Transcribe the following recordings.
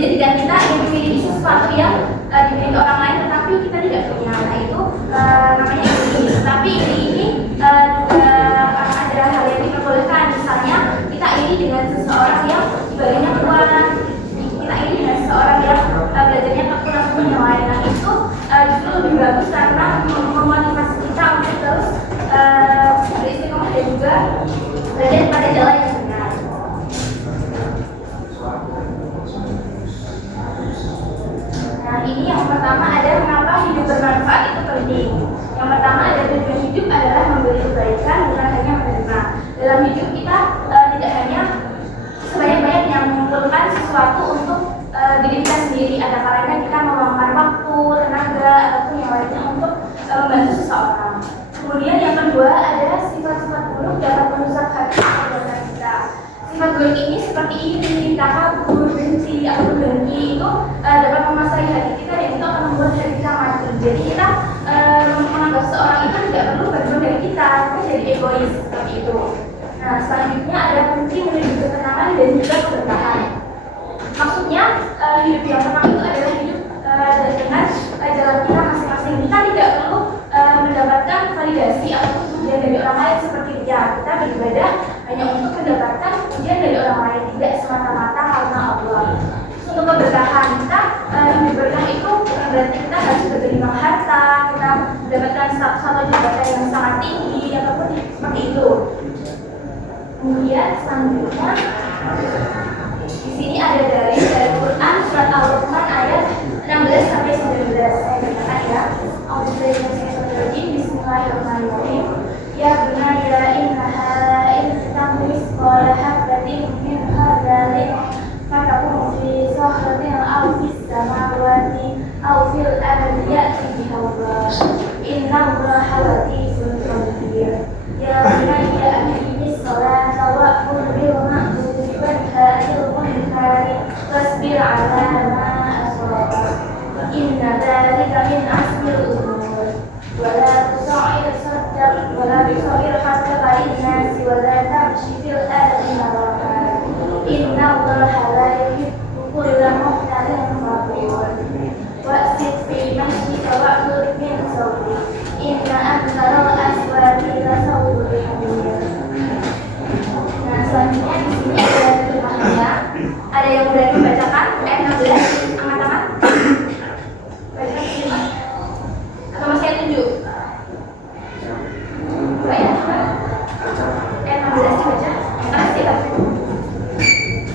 menjadikan kita memiliki sesuatu yang dimiliki orang lain tetapi kita tidak punya. Nah itu namanya iri. Tapi iri ini juga ada hal yang diperbolehkan. Misalnya kita iri dengan seseorang yang ibadahnya kuat, kita iri dengan seseorang yang belajarnya tekun yang lain. Nah itu justru lebih bagus karena memotivasi kita untuk terus beristiqomah dan juga berada pada jalan yang benar. Nah ini yang pertama ada mengapa hidup bermanfaat itu penting. Yang pertama ada tujuan hidup adalah memberi kebaikan bukan hanya menerima. Dalam hidup kita tidak hanya sebanyak-banyak yang mengumpulkan sesuatu untuk diri kita sendiri. Ada kalanya kita meluangkan waktu, tenaga ataupun yang lainnya untuk membantu seseorang. Kemudian yang kedua ada sifat-sifat buruk dapat merusak hati keluarga kita. Sifat buruk ini seperti iri, takabur, benci atau dengki itu dapat memasai hati kita dan itu akan membuat hati kita mati. Jadi kita menganggap seorang itu tidak perlu berbuat dari kita jadi egois seperti itu. Nah selanjutnya ada kunci menuju ketenangan dan juga keberkahan. Maksudnya hidup yang tenang itu adalah hidup dengan jalan kita masing-masing. Kita tidak perlu mendapatkan validasi atau pujian dari orang lain seperti dia. Kita beribadah hanya untuk mendapatkan pujian dari orang lain, tidak semata-mata karena Allah. Untuk keberkahan kita, hidup berkah itu berarti kita harus berterima harta, kita mendapatkan satu jabatan yang sangat tinggi, ataupun seperti itu. Kemudian selanjutnya di sini ada dari Quran surat Al-Luqman ayat 16 sampai 19. Saya bacakan ya. Bismillahirrahmanirrahim. Ya bunayya innaha in tamlis qala habatin min hadzalik fatakun fi sahratin aw fis samawati aw fil ardi ya'ti biha Allah. Innallaha latifun khabir. Ya bunayya aqimis sholata wa'mur bil ma'ruf wanha 'anil munkari wasbir 'ala ma asaba. Inna dzalika min azmil umur. Wala tusa'ir saddaq wala tusa'ir hatta ba'in nasi wala tamshi fil ardi selanjutnya di sini ada terjemahannya. Ada yang berani membacakan ayat 16 teman-teman? Bacakan sini. Atau masih ayat 7? Ayat 16 dibaca. Makasih Pak.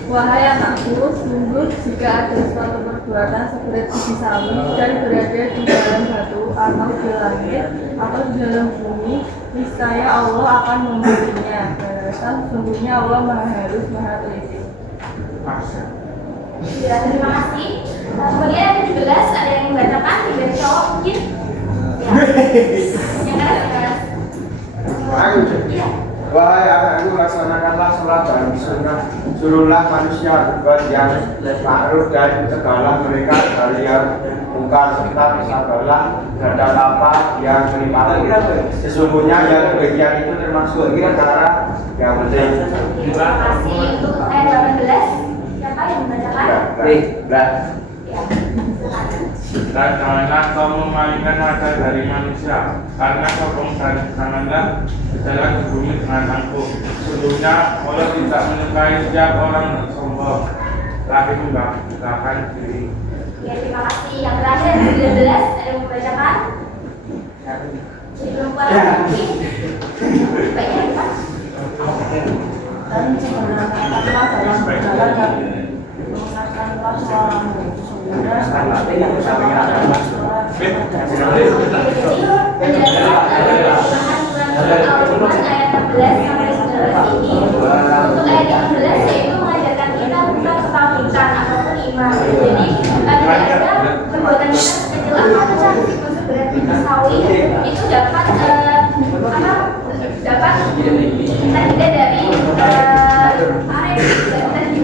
Wahai anakku, sungguh jika ada suatu perbuatan seberat biji sawi dan berada di dalam batu atau di langit atau di dalam bumi, niscaya Allah akan memberinya balasan. Sungguhnya Allah Maha Halus, Maha Teliti. Ya, terima kasih. Kemudian yang ke-17 ada yang membacakan dari cowok mungkin? Ya. Yang keras. Iya. Wahai anakku, laksanakanlah sholat dan sunnah. Suruhlah manusia berbuat yang ma'ruf dan cegahlah mereka dari yang mungkar, serta bersabarlah terhadap apa yang menimpa. Sesungguhnya yang demikian itu termasuk perkara yang penting. Terima kasih. Untuk ayat 18, siapa yang membacakan? Ya. Dan janganlah kau memalingkan mata dari manusia, karena sokong dan janganlah berjalan di bumi dengan angkuh. Sesungguhnya Allah tidak menyukai setiap orang yang sombong, tapi membanggakan diri. Ya, terima kasih. Yang terakhir yang 19 ada yang membacakan? Jadi perempuan mungkin? Baiknya Pak. Dan sempurnakanlah dalam berjalan yang mengenaskanlah suaramu. Untuk ayat 16 yaitu mengajarkan kita tentang ketakutan ataupun iman. Jadi ada perbuatan kita sekecil apa meskipun seberat biji sawi itu dapat kita tidak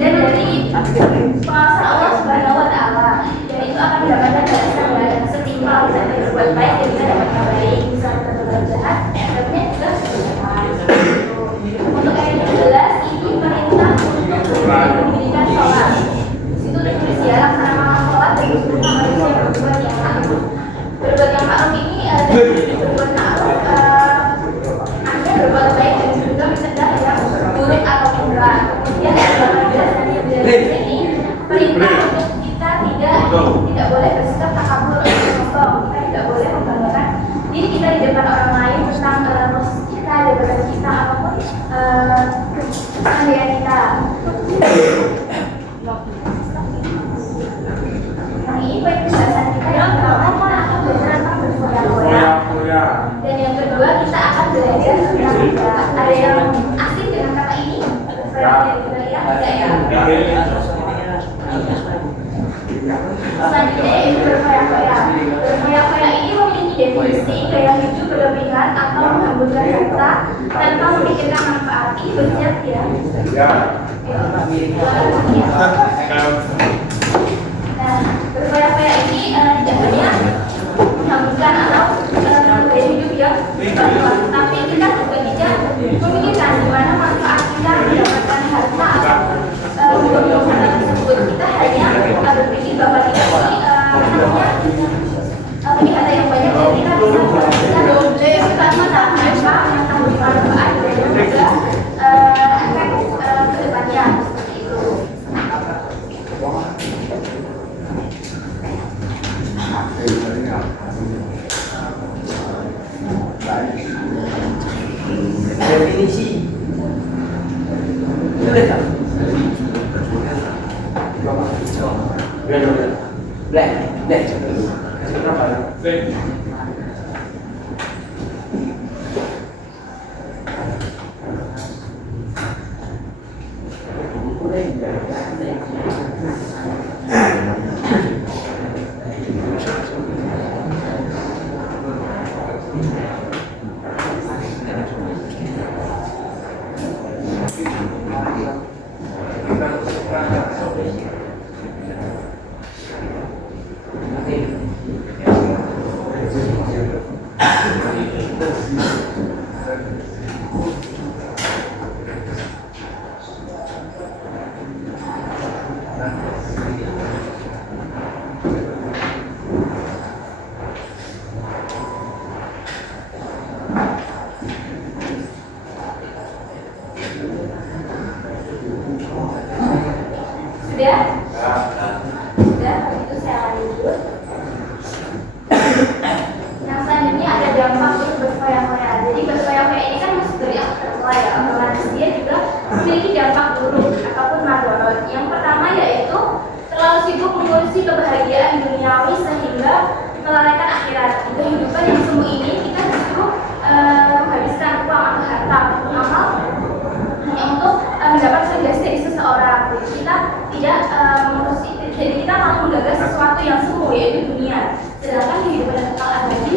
dari pengawasan Allah Subhanahu Wa Taala, dan itu akan mendapatkan balasan setimpal. Misalnya berbuat baik dan kita dapat yang baik, misalnya berbuat jahat dapatnya juga jahat. Untuk ayat 17 ini perintah untuk mendirikan sholat. Itu ditulis ya, laksanakanlah sholat dan suruhlah manusia berbuat yang ma'ruf. Berbuat yang ma'ruf ini berbuat ma'ruf artinya berbuat baik dan juga mencegah yang buruk atau murah. Kemudian ini perintah untuk kita tidak boleh bersikap takabur atau sombong. Kita tidak boleh membanggakan diri kita di depan orang lain tentang posisi kita, jabatan kita ataupun kekayaan kita. Nah, ini poin pembahasan kita yang pertama akan belajar tentang berfoya-foya. Dan yang kedua kita akan belajar tentang ada yang asing dengan kata ini. Berfoya-foya tidak ya? Selanjutnya yaitu berfoya-foya. Berfoya-foya ini memiliki definisi gaya hidup berlebihan atau menghamburkan harta tanpa memikirkan manfaat. Ini bersiap ya? Nah, berfoya-foya ini tidak hanya menghamburkan atau gaya hidup yang berlebihan, tapi kita juga tidak memikirkan di mana manfaat kita mendapatkan harta atau harta tersebut. Kita hanya berpikir bahwa kita punya harta yang banyak dan kita bisa menanggung manfaat dan juga efek kedepannya seperti itu. Definisi tulis tak? Black. Sudah? Sudah, kalau itu saya lanjut. Yang selanjutnya ada dampak dari berfoya-foya. Jadi berfoya-foya ini kan masuk dari akhlak ya, otomatis dia juga memiliki dampak buruk ataupun madorot. Yang pertama yaitu terlalu sibuk mengurusi kebahagiaan duniawi sehingga melalaikan akhirat. Di kehidupan yang semu ini kita justru menghabiskan uang atau harta untuk amal hanya untuk mendapat validasi dari seseorang. Jadi kita tidak mengurusi, jadi kita malah menggagas sesuatu yang semu yaitu dunia. Sedangkan kehidupan yang kekal abadi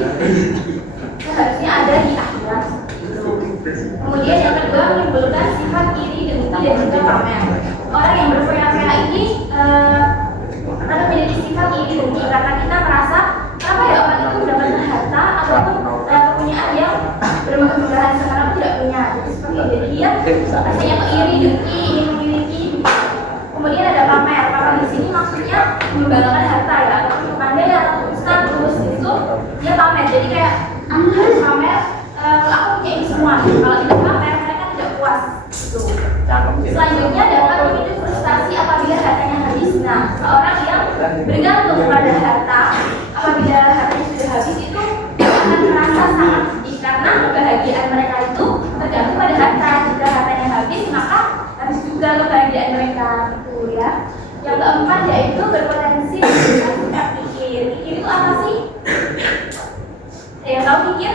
seharusnya ada di akhirat. Kemudian yang kedua menimbulkan sifat iri, dengki dan juga pamer. Orang yang berfoya-foya ini akan memiliki sifat iri dengki karena kita merasa kenapa ya orang itu mendapatkan harta ataupun kepunyaan yang bermegah-megahan sekarang aku tidak punya. Jadi seperti itu. Jadi dia rasanya kok iri dengki ingin memiliki. Kemudian ada pamer. Pamer di sini maksudnya membanggakan harta ya, ataupun kepandaian atau status itu dia pamer. Jadi kayak aku harus pamer, aku punya ini semua. Kalau tidak pamer mereka tidak puas. Gitu. Selanjutnya dapat memicu frustasi apabila hartanya habis. Nah, seorang yang bergantung pada harta, apabila hartanya sudah habis itu akan merasa sangat sedih karena kebahagiaan mereka itu tergantung pada harta. Jika hartanya habis, maka habis juga kebahagiaan mereka. Gitu ya. Yang keempat yaitu berpotensi sikap pikir. Pikir itu apa sih? Yang tahu pikir?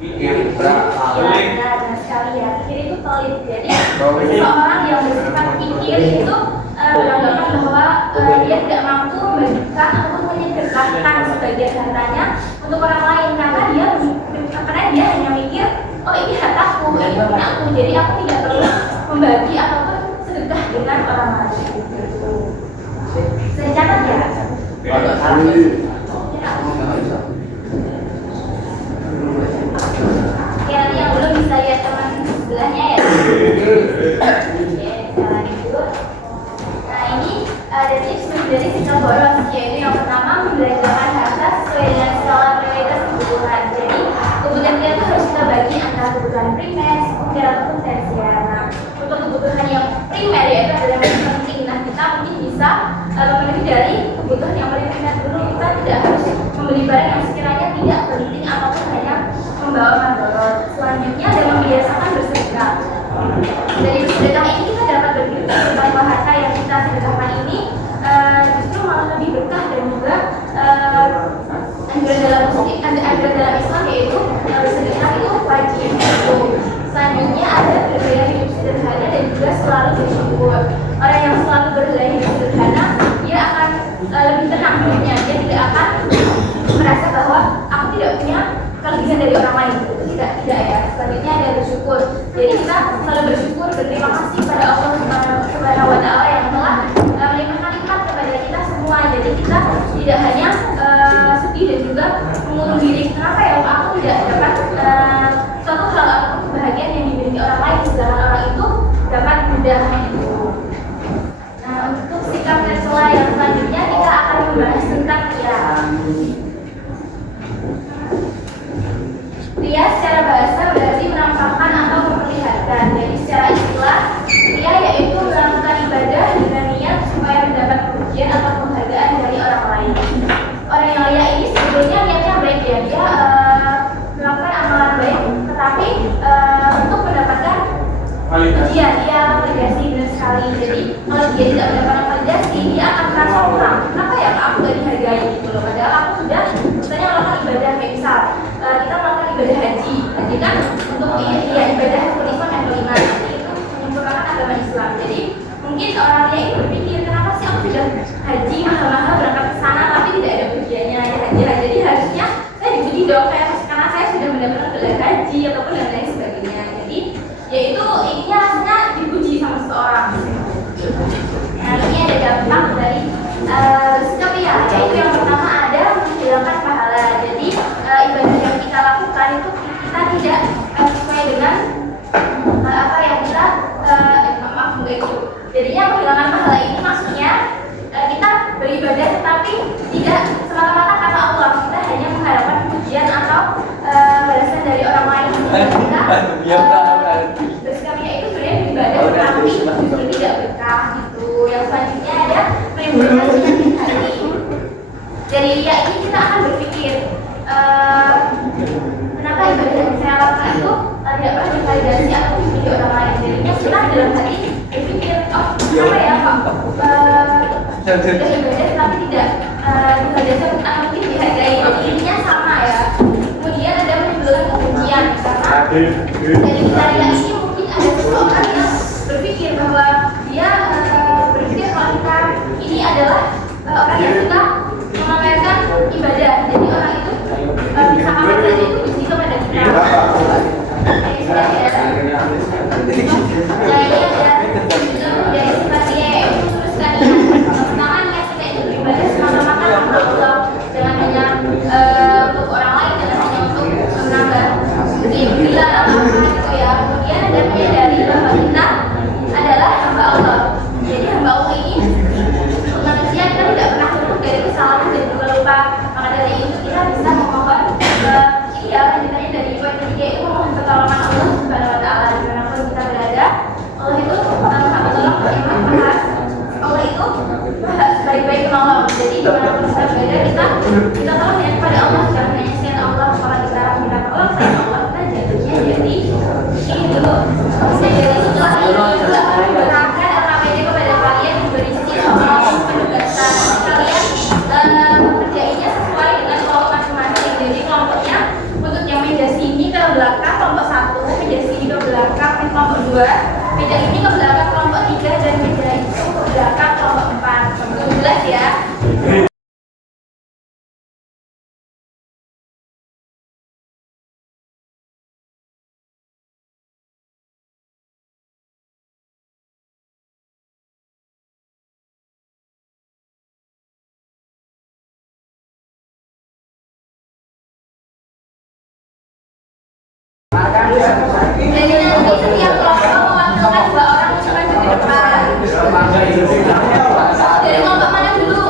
Pikir Ya, benar sekali ya. Pikir itu pelit. Jadi seseorang yang bersifat pikir itu beranggapan bahwa dia tidak mampu memberikan ataupun menyederhanakan sebagian hartanya untuk orang lain karena dia hanya mikir, oh ini hartaku, ini punya aku, jadi aku tidak perlu membagi ataupun sedekah dengan orang lain. Saya catat ya. Oke, nanti yang belum bisa lihat teman sebelahnya ya. Oke, saya lanjut. Nah ini ada tips dari sikap boros, yaitu yang pertama membelanjakan harta sesuai dengan skala prioritas kebutuhan. Jadi kebutuhan kita itu harus kita bagi antara kebutuhan primer, sekunder ataupun tersier. Nah untuk kebutuhan yang primer yaitu adalah yang penting. Nah kita mungkin bisa memenuhi dari kebutuhan yang paling primer dulu. Kita tidak harus membeli barang yang sekiranya tidak penting ataupun hanya membawa madorot. Selanjutnya adalah membiasakan bersedekah. Dari bersedekah ini kita dapat berpikir bahwa harta yang kita sedekahkan ini justru malah lebih berkah dan juga anjuran dalam Islam yaitu bersedekah itu wajib. Selanjutnya ada bergaya hidup sederhana dan juga selalu bersyukur. Orang yang selalu bergaya hidup sederhana dia akan lebih tenang hidupnya. Dia tidak akan merasa bahwa aku tidak punya kelebihan dari orang lain. Tidak ya. Selanjutnya ada bersyukur. Jadi kita selalu bersyukur, berterima kasih pada Allah Subhanahu wa Ta'ala yang telah melimpahkan nikmat kepada kita semua. Jadi kita tidak hanya sedih dan juga mengurung diri. Kenapa ya aku tidak dapat suatu hal atau kebahagiaan yang dimiliki orang lain, sedangkan orang itu dapat mudah itu. Nah untuk sikap tercela yang selanjutnya kita akan membahas tentang ria secara bahasa berarti menampakkan atau memperlihatkan. Jadi secara istilah, ria yaitu melakukan ibadah dengan niat supaya mendapat pujian atau penghargaan dari orang lain. Orang yang ria ini sebetulnya niatnya baik ya, dia melakukan amalan baik, tetapi untuk mendapatkan pujian, dia validasi benar sekali. Jadi kalau dia tidak mendapatkan validasi, dia akan merasa kurang. Kenapa ya aku gak dihargai gitu loh? Padahal aku sudah misalnya melakukan ibadah kayak misal kita melakukan ibadah haji. Haji kan untuk ibadah rukun Islam yang kelima. Jadi itu menyempurnakan agama Islam. Jadi mungkin orangnya itu berpikir kenapa sih aku sudah haji mahal-mahal berangkat ke sana tapi tidak ada pujiannya ya haji. Jadi harusnya saya dipuji dong karena saya sudah mendapatkan gelar haji ataupun dan lain sebagainya. Jadi yaitu intinya rasanya dipuji sama seseorang. Nah ini ada dampak dari bersikap ria, yaitu yang pertama ada menghilangkan pahala. Jadi ibadah yang kita lakukan itu kita tidak sesuai dengan apa yang kita maaf enggak itu. Jadinya menghilangkan pahala ini maksudnya kita beribadah tetapi tidak semata-mata kata Allah. Kita hanya mengharapkan pujian atau balasan dari orang lain. Kita bersikap ria itu sebenarnya beribadah tetapi justru tidak berkah gitu. Yang selanjutnya ada menimbulkan cinta di hati. Dari ria ini kita akan berpikir, kenapa ibadah yang saya lakukan itu tidak pernah divalidasi atau dipuji orang lain. Jadinya kita dalam hati berpikir, oh kenapa ya kok sudah ibadah tapi tidak divalidasi atau mungkin dihargai. Intinya sama ya. Kemudian ada menimbulkan kebencian karena dari kita ria ini mungkin ada seseorang yang berpikir bahwa dia berpikir kalau kita ini adalah orang yang suka memamerkan ibadah, jadi orang itu bisa apa saja itu benci kepada kita. Jadi ada dari sifat dia teruskan pertama niat kita itu beribadah semata-mata karena Allah, jangan hanya untuk orang lain, jangan hanya untuk menambah dilarang apa gitu ya. Kemudian ada menyadari bahwa kita adalah hamba Allah. Jadi hamba Allah ini untuk manusia kita tidak pernah luput dari kesalahan dan juga lupa. Maka dari itu kita bisa memohon ini ya lanjutannya dari poin ketiga itu memohon pertolongan Allah Subhanahu Wa Taala dimanapun kita berada. Allah itu maha penolong yang maha perkasa. Allah itu baik-baik penolong. Jadi dimanapun kita berada kita tolong ya kepada Allah, jangan hanya selain Allah. Kalau kita minta tolong selain Allah kita jatuhnya jadi ini dulu. Jadi setelah ini juga berangkat RKPD kepada kalian diberi soal penugasan kalian mengerjainya sesuai dengan kelompok masing-masing. Jadi kelompoknya untuk yang meja sini ke belakang kelompok 1, meja sini ke belakang kelompok 2, meja ini ke belakang kelompok 3, dan meja itu ke belakang kelompok 4. Jelas ya? Jadi nanti setiap kelompok mewakilkan 2 orang yang maju di depan. Dari kelompok mana dulu?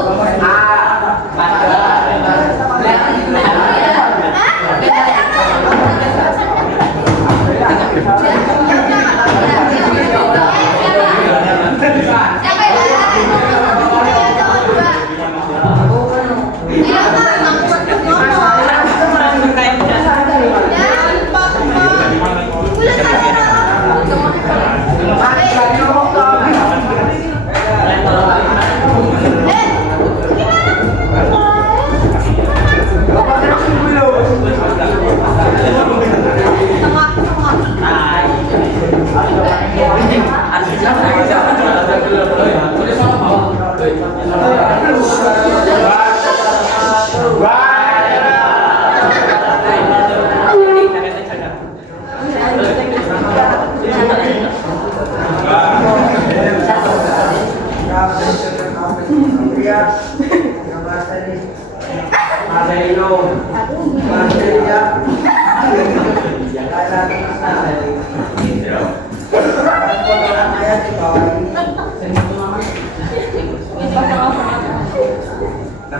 Siapa ya?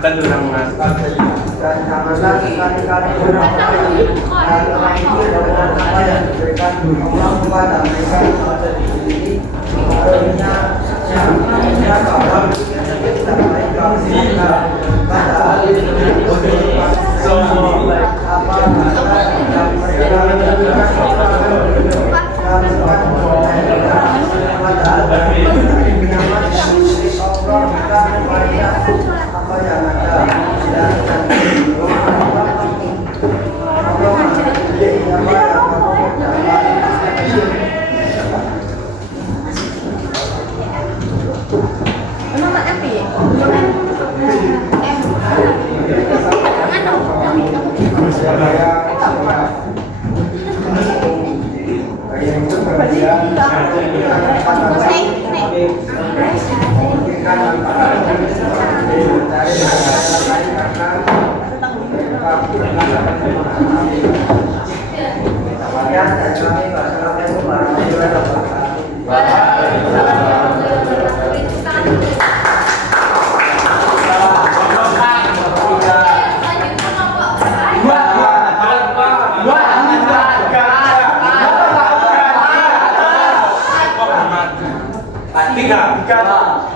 Akan durang mas. Dan janganlah sekali-kali berapa-apa yang diberikan Allah kepada mereka pada diri artinya siapanya bahwa kita baik padahal apa yang apa yang ada Tiga. Ya, Pak.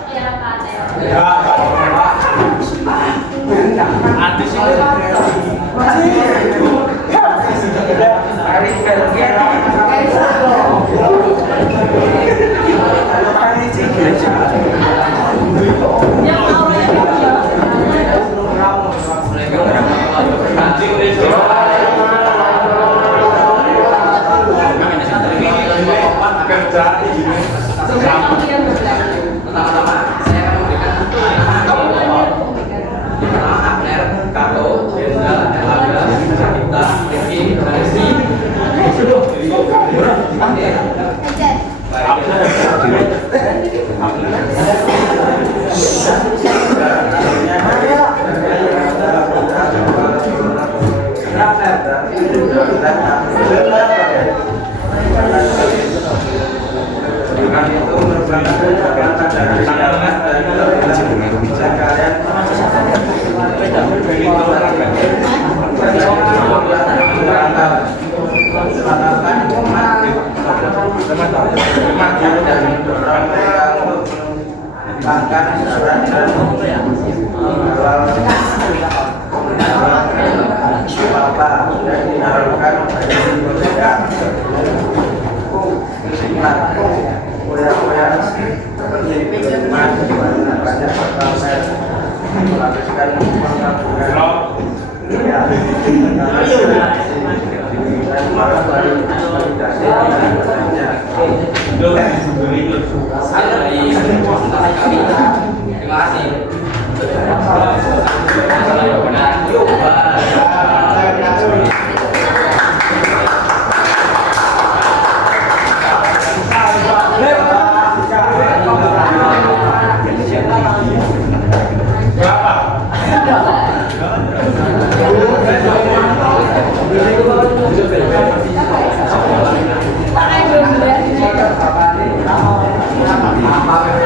Artis ini Yang auranya kerja Pertama-tama saya akan memberikan Abner, Carlo, Jenderal, Erlangga, Sakita, Riki, Rizky. Terima kasih.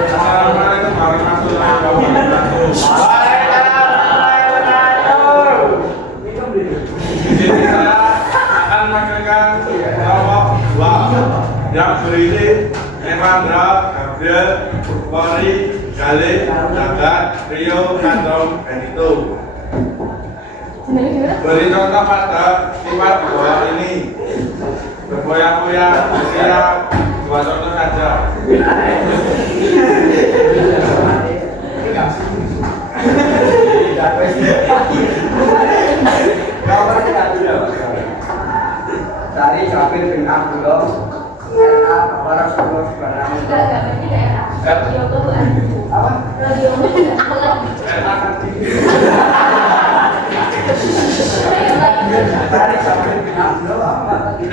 Assalamualaikum warahmatullahi wabarakatuh. Di sini saya akan membacakan kelompok 2 yang berisi Emandra, Gabriel, Kori, Galih, Jagat, Rio, Kandong, dan itu. Beri contoh pada sifat dua ini. Bergoyang-goyang, siap, 2 contoh saja. Dari Kabir bin Abdullah RA Bapak Rasulullah Subhanahu wa Ta'ala. Dari Kabir bin Abdullah dari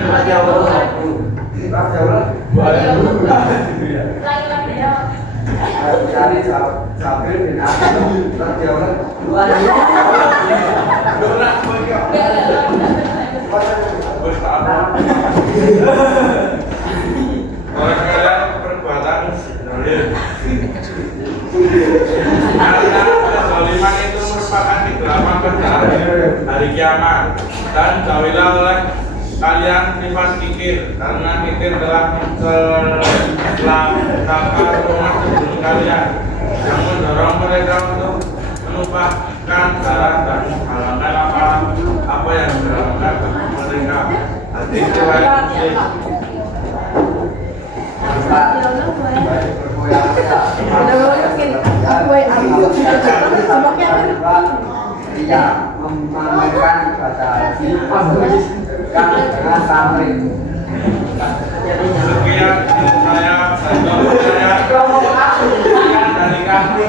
Kabir bin Oleh kalian perbuatan zalim. Karena kezaliman itu merupakan kegelapan terakhir hari kiamat, dan jauhilah oleh kalian sifat kikir, karena kikir telah mencelakakan rumah sebelum kalian yang mendorong mereka untuk menumpahkan darah dan menghalalkan apa yang dilakukan mereka. Hadis riwayat Muslim. Iya, memamerkan ibadah haji kan dengan tamrin. Sekian saya dari kami.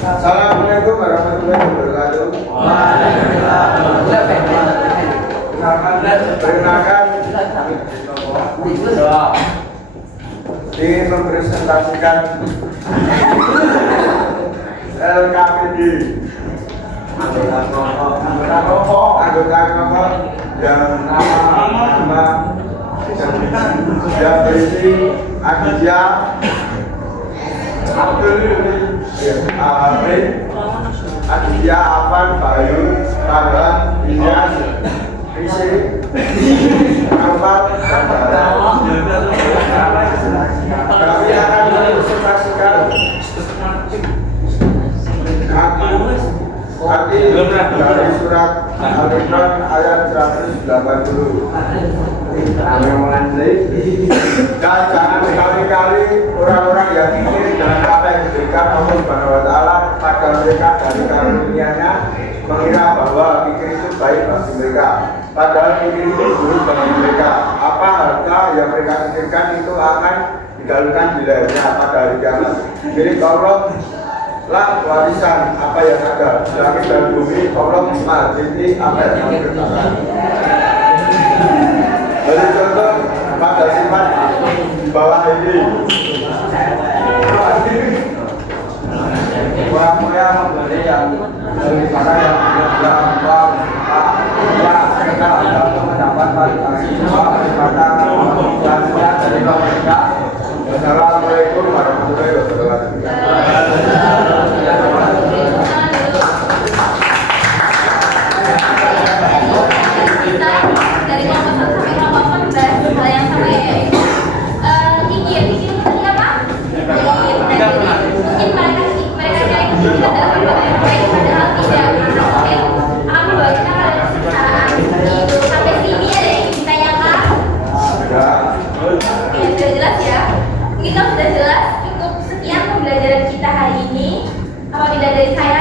Assalamualaikum warahmatullahi wabarakatuh. Perkenalkan dipresentasikan LKPD anggota kelompok yang nama yang berisi Aditya Abdul Arif Aditya Afan Bayu Farhan Ilyas Isi Afan kami akan menginformasikan arti dari surat Al-Imran ayat 180. Dan jangan sekali-kali orang-orang yang ingin dengan apa yang diberikan Allah Subhanahu wa Ta'ala pada mereka dari karunia-Nya mengira bahwa pikir itu baik bagi mereka, padahal pikir itu buruk bagi mereka. Apa harta yang mereka pikirkan itu akan digalungkan di lehernya pada hari kiamat. Milik Allah lah warisan apa yang ada di langit dan bumi. Allah mengadili apa yang kami kerjakan. Beri contoh pada sifat di bawah ini. Orang-orang memberi yang daripada yang gampang, ya mereka dapat mendapatkan daripada yang dari mereka. Assalamualaikum warahmatullahi wabarakatuh. Dari kelompok 1 sampai kelompok 14 hal yang sama yaitu tinggi ya, tinggi maksudnya apa? Mungkin mereka cari tinggi adalah perbuatan yang baik, padahal tidak. Mungkin akan membawa kita pada kesengsaraan itu. Sampai sini ada yang ingin ditanyakan? Oke, sudah jelas ya. Mungkin kalau sudah jelas, cukup sekian pembelajaran kita hari ini. Apabila dari saya